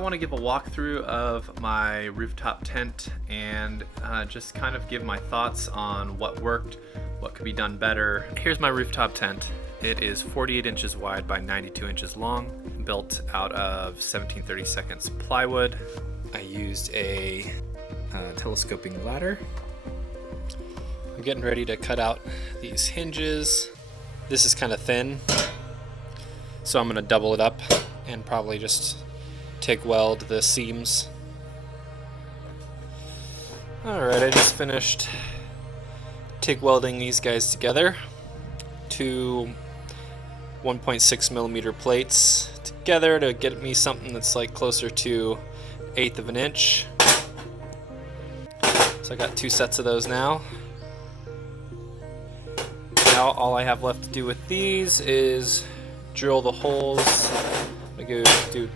want to give a walkthrough of my rooftop tent and just kind of give my thoughts on what worked, what could be done better. Here's my rooftop tent. It is 48 inches wide by 92 inches long, built out of 17/32 plywood. I used a telescoping ladder. I'm getting ready to cut out these hinges. This is kind of thin, so I'm going to double it up and probably just TIG weld the seams. Alright, I just finished TIG welding these guys together. Two 1.6 millimeter plates together to get me something that's like closer to 1/8 of an inch. So I got 2 sets of those now. Now all I have left to do with these is drill the holes. I'm gonna go do,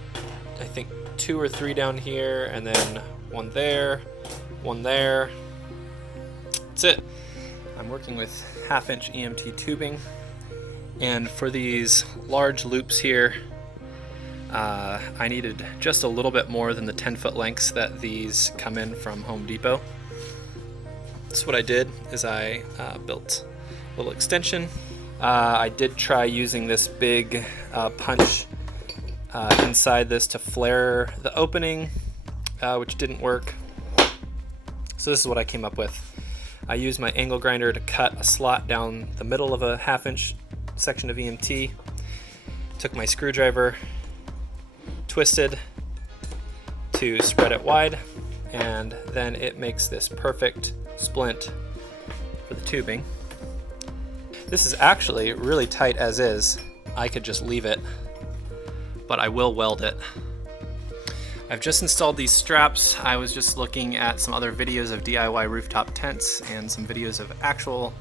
I think, 2 or 3 down here, and then 1 there, 1 there. That's it. I'm working with 1/2 inch EMT tubing, and for these large loops here, I needed just a little bit more than the 10-foot lengths that these come in from Home Depot. So what I did is I built a little extension. I did try using this big punch inside this to flare the opening, which didn't work. So this is what I came up with. I used my angle grinder to cut a slot down the middle of a 1/2 inch section of EMT, took my screwdriver, twisted to spread it wide, and then it makes this perfect splint for the tubing. This is actually really tight as is. I could just leave it, but I will weld it. I've just installed these straps. I was just looking at some other videos of DIY rooftop tents and some videos of actual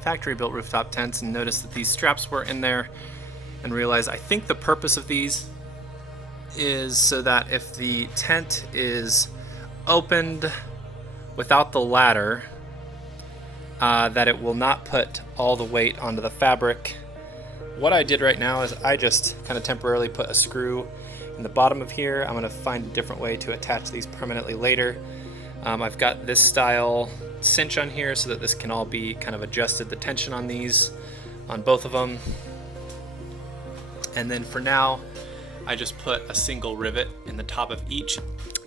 factory-built rooftop tents, and noticed that these straps were in there, and realized I think the purpose of these is so that if the tent is opened without the ladder, that it will not put all the weight onto the fabric. What I did right now is I just kind of temporarily put a screw in the bottom of here. I'm going to find a different way to attach these permanently later. I've got this style cinch on here so that this can all be kind of adjusted, the tension on these, on both of them. And then for now, I just put a single rivet in the top of each.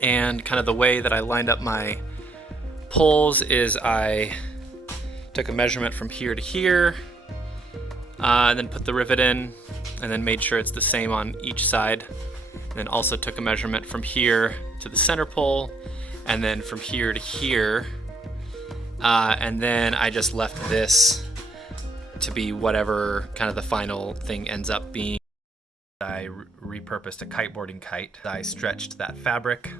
And kind of the way that I lined up my poles is I took a measurement from here to here, and then put the rivet in, and then made sure it's the same on each side. And then also took a measurement from here to the center pole, and then from here to here, and then I just left this to be whatever kind of the final thing ends up being. I repurposed a kiteboarding kite. I stretched that fabric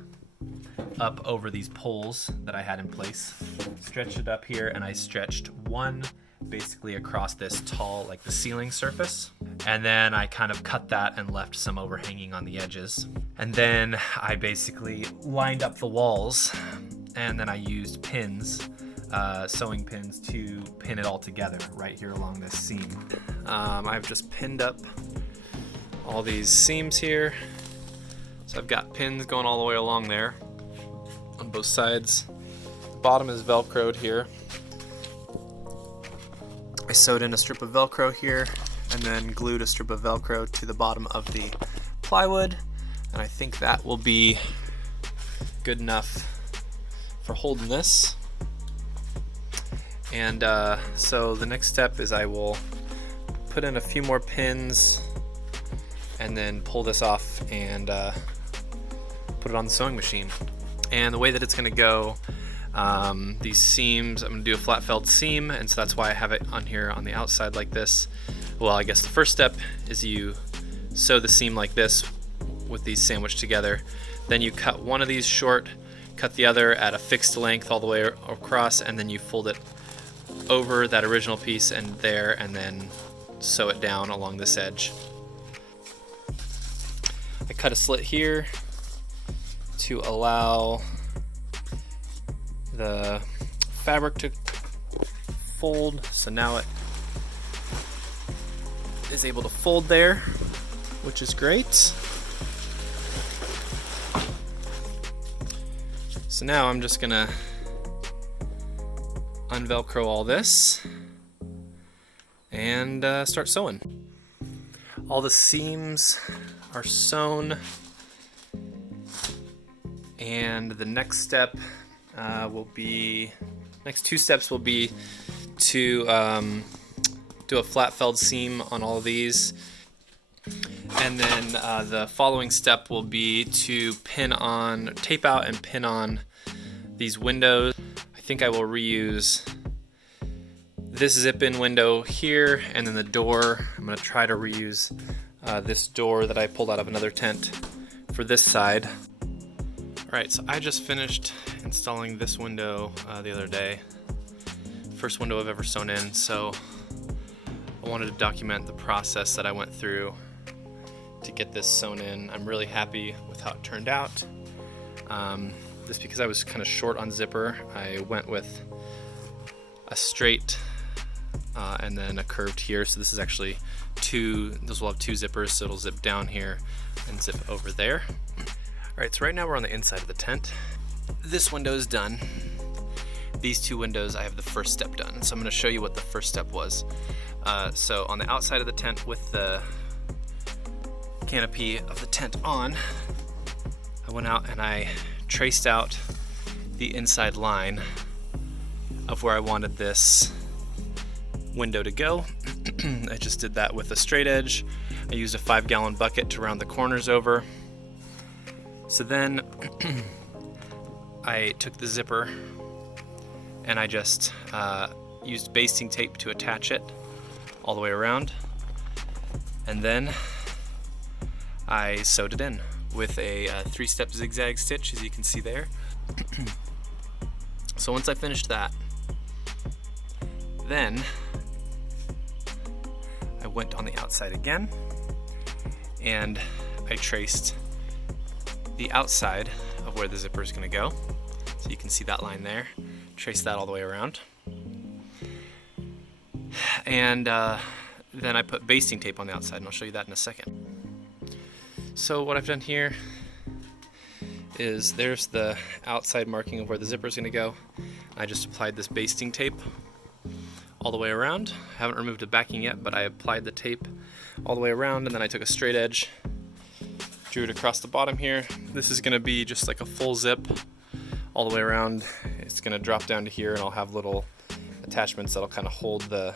up over these poles that I had in place, stretched it up here, and I stretched one basically across this tall, like the ceiling surface, and then I kind of cut that and left some overhanging on the edges. And then I basically lined up the walls, and then I used pins, sewing pins, to pin it all together right here along this seam. I've just pinned up all these seams here, so I've got pins going all the way along there on both sides. The bottom is velcroed here. I sewed in a strip of velcro here and then glued a strip of velcro to the bottom of the plywood, and I think that will be good enough for holding this. And so the next step is I will put in a few more pins and then pull this off and put it on the sewing machine. And the way that it's going to go, these seams, I'm going to do a flat felled seam, and so that's why I have it on here on the outside like this. Well, I guess the first step is you sew the seam like this with these sandwiched together. Then you cut one of these short, cut the other at a fixed length all the way across, and then you fold it over that original piece and there, and then sew it down along this edge. I cut a slit here to allow the fabric to fold, so now it is able to fold there, which is great. So now I'm just gonna unvelcro all this and start sewing. All the seams are sewn, and the next step next two steps will be to do a flat felled seam on all of these, and then the following step will be to tape out and pin on these windows. I think I will reuse this zip-in window here, and then the door. I'm going to try to reuse this door that I pulled out of another tent for this side. Alright, so I just finished installing this window the other day. First window I've ever sewn in, so I wanted to document the process that I went through to get this sewn in. I'm really happy with how it turned out. Just because I was kind of short on zipper, I went with a straight and then a curved here. So this is actually those will have two zippers, so it'll zip down here and zip over there. Alright, so right now we're on the inside of the tent. This window is done. These two windows, I have the first step done. So I'm going to show you what the first step was. So on the outside of the tent with the canopy of the tent on, I went out and I traced out the inside line of where I wanted this window to go. I just did that with a straight edge. I used a 5-gallon bucket to round the corners over. So then I took the zipper and I just used basting tape to attach it all the way around, and then I sewed it in with a 3-step zigzag stitch, as you can see there. So once I finished that, then I went on the outside again and I traced the outside of where the zipper is going to go. So you can see that line there. Trace that all the way around. And then I put basting tape on the outside, and I'll show you that in a second. So what I've done here is there's the outside marking of where the zipper is going to go. I just applied this basting tape all the way around. I haven't removed the backing yet, but I applied the tape all the way around, and then I took a straight edge, drew it across the bottom here. This is going to be just like a full zip all the way around. It's going to drop down to here, and I'll have little attachments that'll kind of hold the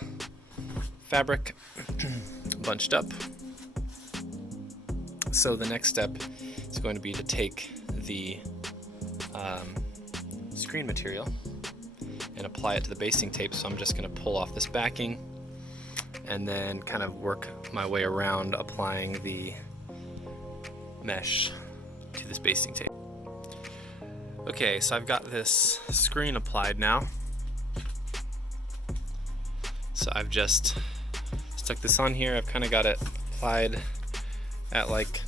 fabric bunched up. So the next step is going to be to take the screen material and apply it to the basting tape. So I'm just going to pull off this backing and then kind of work my way around applying the mesh to this basting tape. Okay, so I've got this screen applied now. So I've just stuck this on here. I've kind of got it applied at like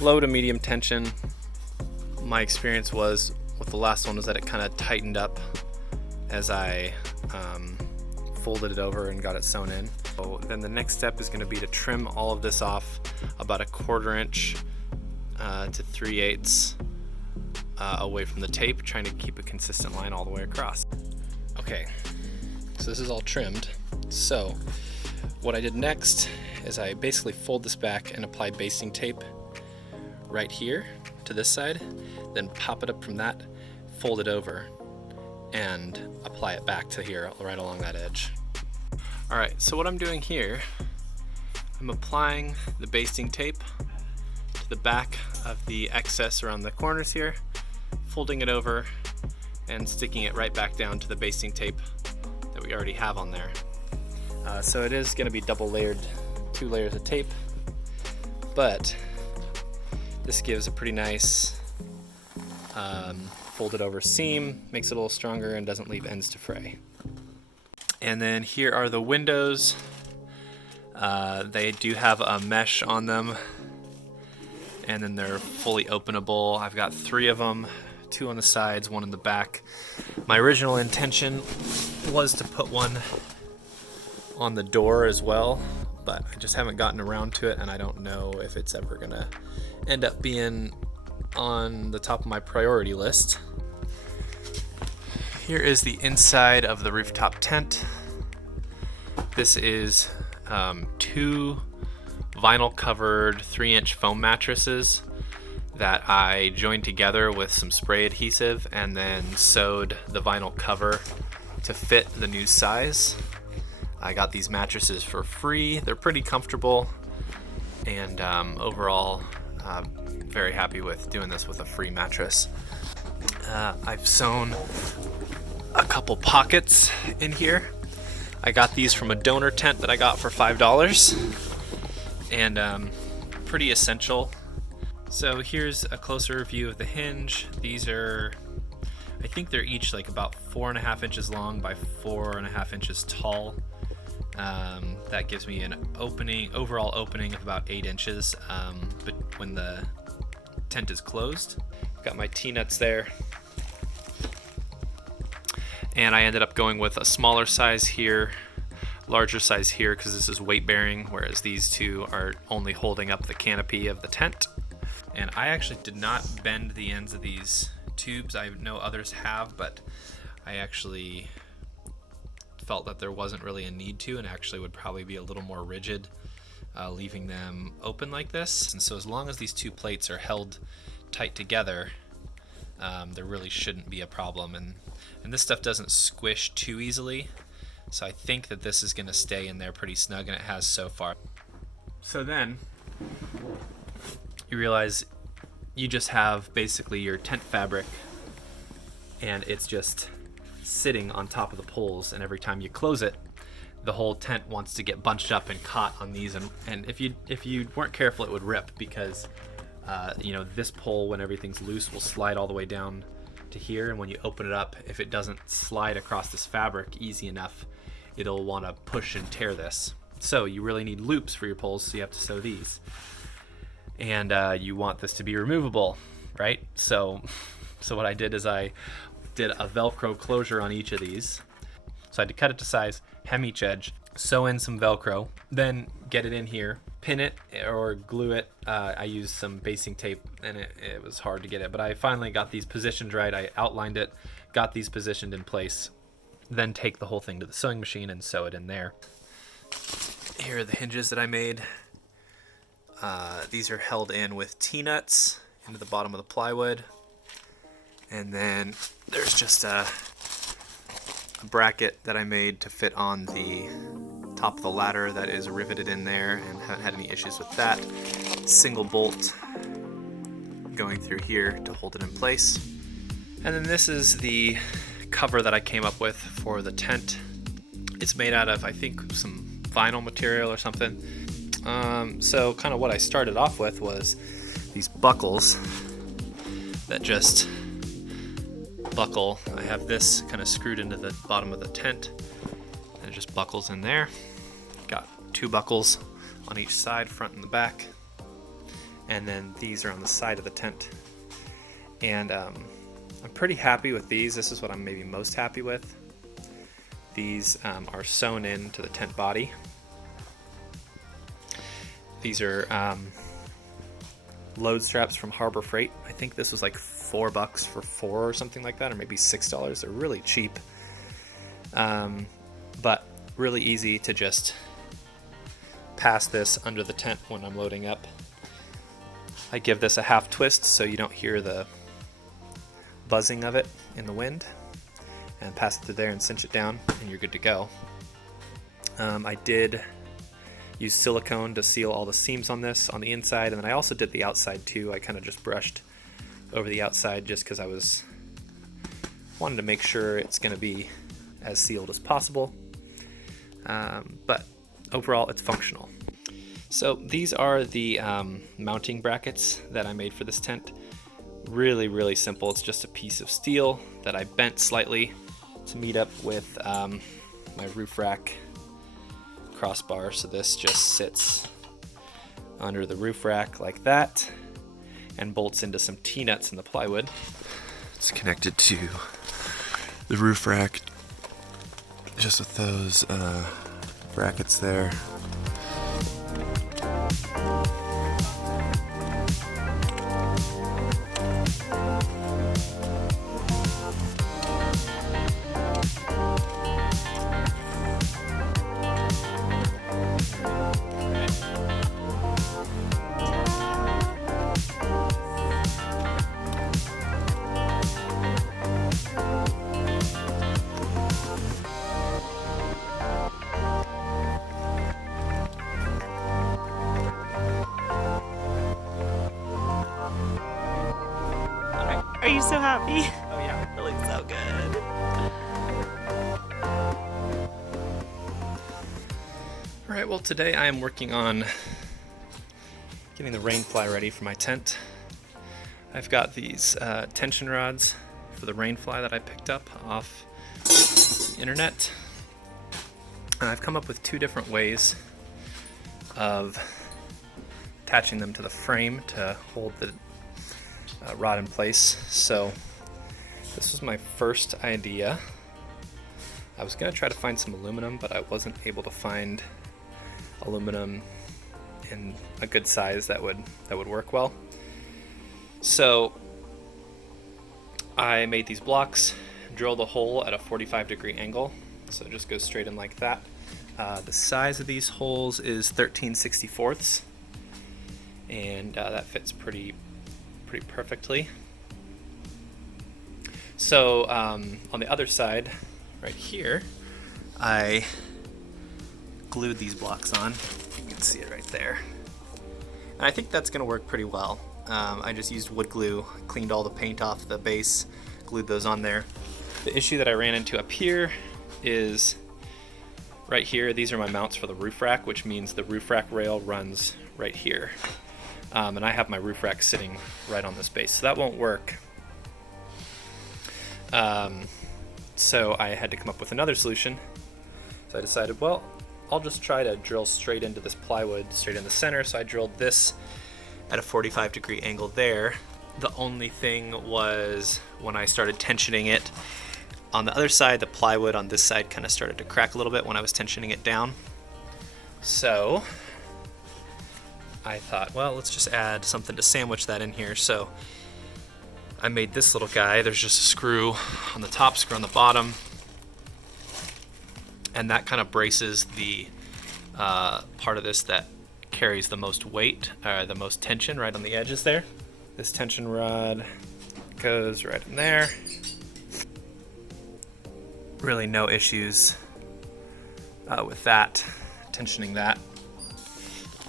low to medium tension. My experience was with the last one was that it kind of tightened up as I folded it over and got it sewn in. So then the next step is going to be to trim all of this off about 1/4 inch to 3/8 away from the tape, trying to keep a consistent line all the way across. Okay, so this is all trimmed. So what I did next is I basically fold this back and apply basting tape right here to this side, then pop it up from that, fold it over, and apply it back to here right along that edge. Alright, so what I'm doing here, I'm applying the basting tape to the back of the excess around the corners here, folding it over and sticking it right back down to the basting tape that we already have on there. So it is going to be double layered, 2 layers of tape, but this gives a pretty nice folded over seam, makes it a little stronger and doesn't leave ends to fray. And then here are the windows. They do have a mesh on them, and then they're fully openable. I've got 3 of them, 2 on the sides, 1 in the back. My original intention was to put one on the door as well, but I just haven't gotten around to it, and I don't know if it's ever gonna end up being on the top of my priority list. here is the inside of the rooftop tent. This is 2 vinyl covered 3-inch foam mattresses that I joined together with some spray adhesive and then sewed the vinyl cover to fit the new size. I got these mattresses for free. They're pretty comfortable, and overall very happy with doing this with a free mattress. I've sewn a couple pockets in here. I got these from a donor tent that I got for $5, and pretty essential. So here's a closer view of the hinge. These are, I think they're each like about 4.5 inches long by 4.5 inches tall. That gives me an overall opening of about 8 inches, but when the tent is closed. Got my T-nuts there. And I ended up going with a smaller size here, larger size here, because this is weight bearing, whereas these two are only holding up the canopy of the tent. And I actually did not bend the ends of these tubes. I know others have, but I actually felt that there wasn't really a need to, and actually would probably be a little more rigid leaving them open like this. And so as long as these 2 plates are held tight together, there really shouldn't be a problem. And this stuff doesn't squish too easily, so I think that this is going to stay in there pretty snug, and it has so far. So then you realize you just have basically your tent fabric, and it's just sitting on top of the poles, and every time you close it, the whole tent wants to get bunched up and caught on these, and if you weren't careful, it would rip, because this pole, when everything's loose, will slide all the way down to here, and when you open it up, if it doesn't slide across this fabric easy enough, it'll want to push and tear this. So you really need loops for your poles, so you have to sew these. And you want this to be removable, right? So what I did is I did a Velcro closure on each of these. So I had to cut it to size, hem each edge, sew in some Velcro, then get it in here, pin it or glue it. I used some basing tape, and it was hard to get it, but I finally got these positioned right. I outlined it, got these positioned in place, then take the whole thing to the sewing machine and sew it in there. Here are the hinges that I made. These are held in with T-nuts into the bottom of the plywood, and then there's just a bracket that I made to fit on the top of the ladder that is riveted in there, and haven't had any issues with that. Single bolt going through here to hold it in place. And then this is the cover that I came up with for the tent. It's made out of, I think, some vinyl material or something. So kind of what I started off with was these buckles that just buckle. I have this kind of screwed into the bottom of the tent, and it just buckles in there. Got 2 buckles on each side, front and the back, and then these are on the side of the tent. And I'm pretty happy with these. This is what I'm maybe most happy with. These are sewn into the tent body. These are load straps from Harbor Freight. I think this was like $4 for 4 or something like that, or maybe $6. They're really cheap, but really easy to just pass this under the tent when I'm loading up. I give this a half twist so you don't hear the buzzing of it in the wind, and pass it through there and cinch it down, and you're good to go. I did use silicone to seal all the seams on this on the inside, and then I also did the outside too. I kind of just brushed over the outside just because I wanted to make sure it's going to be as sealed as possible, but overall it's functional. So these are the mounting brackets that I made for this tent. Really simple. It's just a piece of steel that I bent slightly to meet up with my roof rack crossbar, so this just sits under the roof rack like that and bolts into some T-nuts in the plywood. It's connected to the roof rack just with those brackets there. you so happy? Oh yeah. It looks so good. Alright, well today I am working on getting the rainfly ready for my tent. I've got these tension rods for the rainfly that I picked up off the internet. And I've come up with two different ways of attaching them to the frame to hold the rod in place. So this was my first idea. I was gonna try to find some aluminum, but I wasn't able to find aluminum in a good size that would work well. So I made these blocks, drilled a hole at a 45-degree angle, so it just goes straight in like that. The size of these holes is 13/64, and that fits pretty perfectly. So on the other side, right here, I glued these blocks on. You can see it right there. And I think that's going to work pretty well. I just used wood glue, cleaned all the paint off the base, glued those on there. The issue that I ran into up here is right here. These are my mounts for the roof rack, which means the roof rack rail runs right here. And I have my roof rack sitting right on this base, so that won't work. So I had to come up with another solution. So I decided, well, I'll just try to drill straight into this plywood, straight in the center. So I drilled this at a 45-degree angle there. The only thing was when I started tensioning it, on the other side, the plywood on this side kind of started to crack a little bit when I was tensioning it down. So I thought, well, let's just add something to sandwich that in here. So I made this little guy. There's just a screw on the top, screw on the bottom, and that kind of braces the part of this that carries the most weight, the most tension right on the edges there. This tension rod goes right in there. Really no issues with that, tensioning that.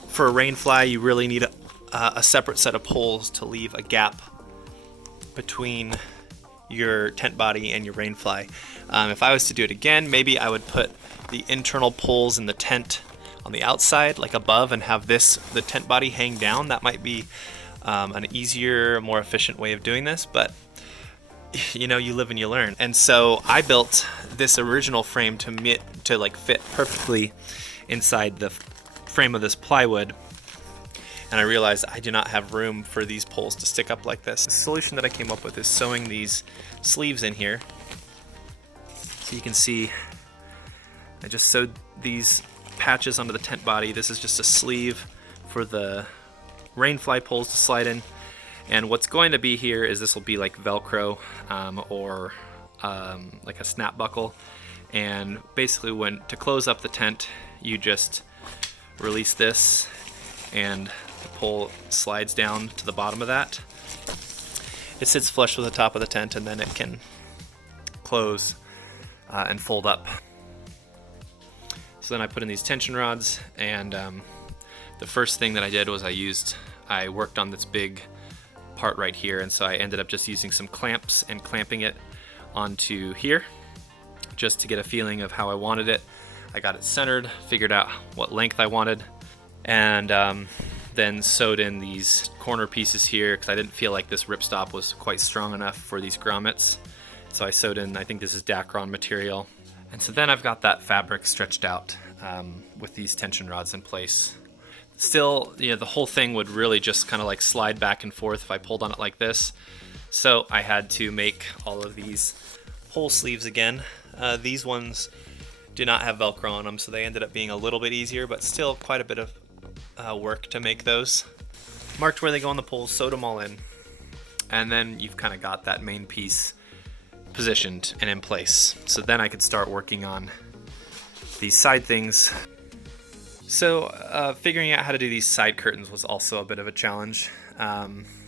For a rainfly, you really need a separate set of poles to leave a gap between your tent body and your rainfly. If I was to do it again, maybe I would put the internal poles in the tent on the outside, like above, and have the tent body hang down. That might be an easier, more efficient way of doing this, but you know, you live and you learn. And so I built this original frame to fit perfectly inside the frame of this plywood, and I realized I do not have room for these poles to stick up like this. The solution that I came up with is sewing these sleeves in here. So you can see I just sewed these patches onto the tent body. This is just a sleeve for the rainfly poles to slide in. And what's going to be here is this will be like Velcro or like a snap buckle. And basically to close up the tent, you just release this and the pole slides down to the bottom of that. It sits flush with the top of the tent, and then it can close and fold up. So then I put in these tension rods, and the first thing that I did was I worked on this big part right here, and so I ended up just using some clamps and clamping it onto here just to get a feeling of how I wanted it. I got it centered, figured out what length I wanted, and then sewed in these corner pieces here because I didn't feel like this ripstop was quite strong enough for these grommets. So I sewed in, I think this is Dacron material. And so then I've got that fabric stretched out with these tension rods in place. Still, you know, the whole thing would really just kind of like slide back and forth if I pulled on it like this. So I had to make all of these whole sleeves again. These ones do not have Velcro on them, so they ended up being a little bit easier, but still quite a bit of work to make those. Marked where they go on the poles, sewed them all in, and then you've kind of got that main piece positioned and in place. So then I could start working on these side things. So figuring out how to do these side curtains was also a bit of a challenge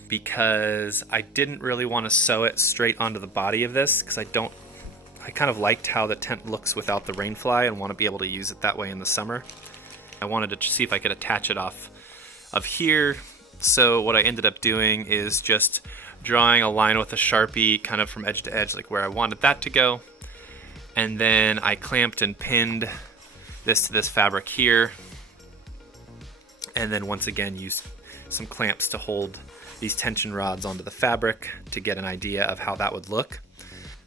because I didn't really want to sew it straight onto the body of this because I kind of liked how the tent looks without the rainfly and want to be able to use it that way in the summer. I wanted to see if I could attach it off of here. So what I ended up doing is just drawing a line with a Sharpie kind of from edge to edge, like where I wanted that to go. And then I clamped and pinned this to this fabric here. And then once again used some clamps to hold these tension rods onto the fabric to get an idea of how that would look.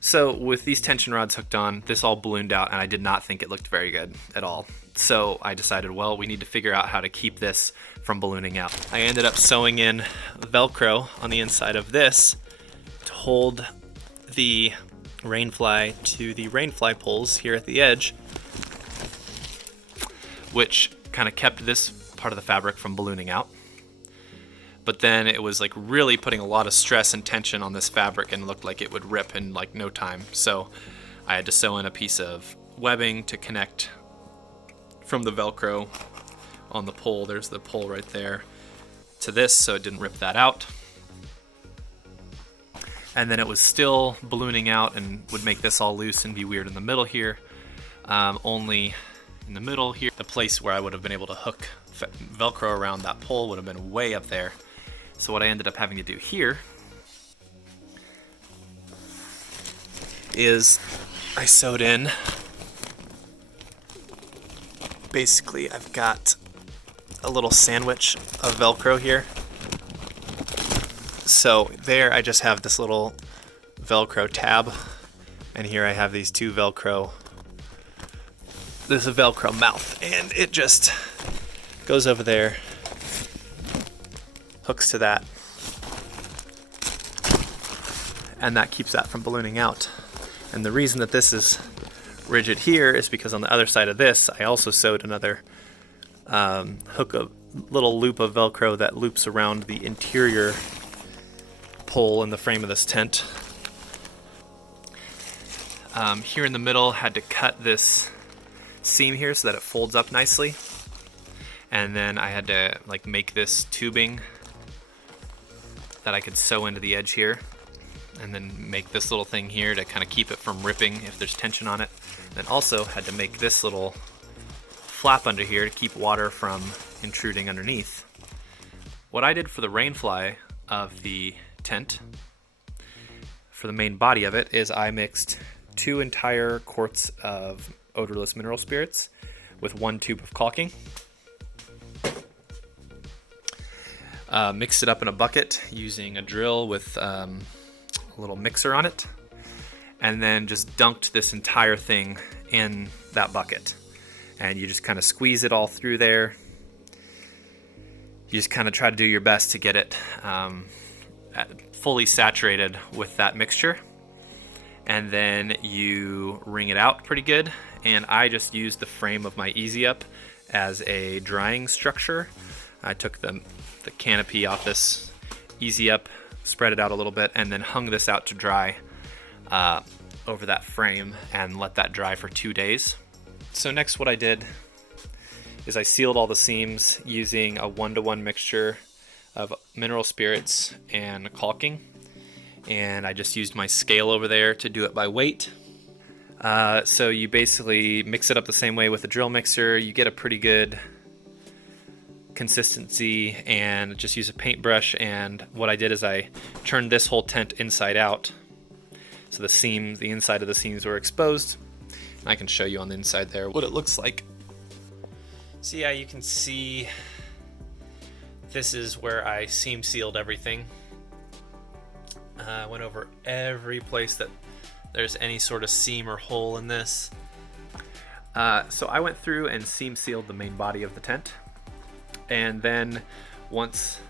So with these tension rods hooked on, this all ballooned out, and I did not think it looked very good at all. So I decided, well, we need to figure out how to keep this from ballooning out. I ended up sewing in Velcro on the inside of this to hold the rainfly to the rainfly poles here at the edge, which kind of kept this part of the fabric from ballooning out. But then it was like really putting a lot of stress and tension on this fabric and looked like it would rip in like no time. So I had to sew in a piece of webbing to connect from the Velcro on the pole, there's the pole right there, to this so it didn't rip that out. And then it was still ballooning out and would make this all loose and be weird in the middle here. Only in the middle here, the place where I would have been able to hook Velcro around that pole would have been way up there. So what I ended up having to do here is I sewed in, basically I've got a little sandwich of Velcro here. So there I just have this little Velcro tab, and here I have these two Velcro, this is a Velcro mouth, and it just goes over there, hooks to that, and that keeps that from ballooning out. And the reason that this is rigid here is because on the other side of this I also sewed another hook, a little loop of Velcro that loops around the interior pole in the frame of this tent. Here in the middle, had to cut this seam here so that it folds up nicely, and then I had to like make this tubing that I could sew into the edge here, and then make this little thing here to kind of keep it from ripping if there's tension on it. Then also had to make this little flap under here to keep water from intruding underneath. What I did for the rainfly of the tent, for the main body of it, is I mixed 2 entire quarts of odorless mineral spirits with 1 tube of caulking. Mixed it up in a bucket using a drill with a little mixer on it, and then just dunked this entire thing in that bucket. And you just kind of squeeze it all through there. You just kind of try to do your best to get it fully saturated with that mixture. And then you wring it out pretty good. And I just used the frame of my Easy Up as a drying structure. I took the canopy off this Easy Up, spread it out a little bit, and then hung this out to dry over that frame and let that dry for 2 days. So next what I did is I sealed all the seams using a 1-to-1 mixture of mineral spirits and caulking, and I just used my scale over there to do it by weight. So you basically mix it up the same way with a drill mixer. You get a pretty good consistency, and just use a paintbrush. And what I did is I turned this whole tent inside out, so the inside of the seams were exposed. And I can show you on the inside there what it looks like. So yeah, you can see this is where I seam sealed everything. I went over every place that there's any sort of seam or hole in this. So I went through and seam sealed the main body of the tent. And then once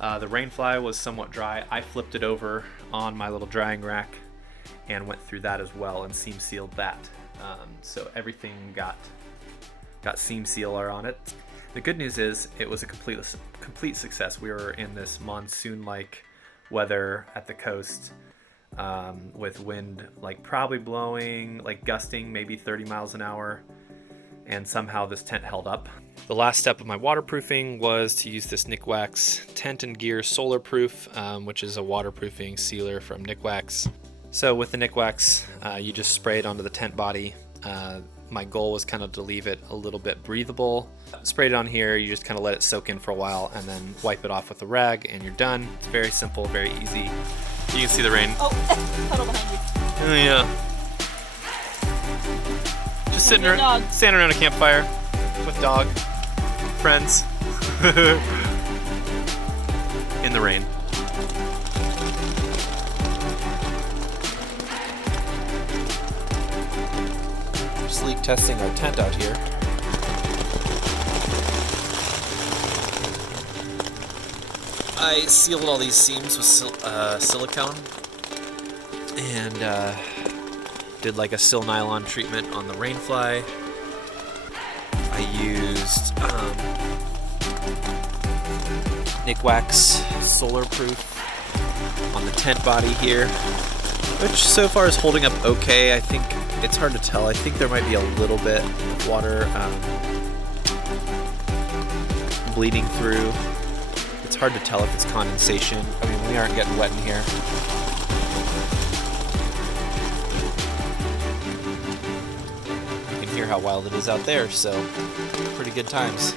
the rainfly was somewhat dry, I flipped it over on my little drying rack and went through that as well and seam sealed that. So everything got seam sealer on it. The good news is it was a complete success. We were in this monsoon-like weather at the coast, with wind like probably blowing, like gusting maybe 30 miles an hour, and somehow this tent held up. The last step of my waterproofing was to use this Nikwax Tent and Gear Solar Proof, which is a waterproofing sealer from Nikwax. So with the Nikwax, you just spray it onto the tent body. My goal was kind of to leave it a little bit breathable. Sprayed it on here, you just kind of let it soak in for a while and then wipe it off with a rag and you're done. It's very simple, very easy. You can see the rain. Oh, puddle behind you. Oh yeah. Just standing around a campfire with dog, friends, in the rain. Just leak testing our tent out here. I sealed all these seams with silicone and did like a sil nylon treatment on the rainfly. I used Nick Wax Solar Proof on the tent body here, which so far is holding up okay. I think it's hard to tell. I think there might be a little bit of water bleeding through. It's hard to tell if it's condensation. I mean, we aren't getting wet in here. You can hear how wild it is out there, so pretty good times.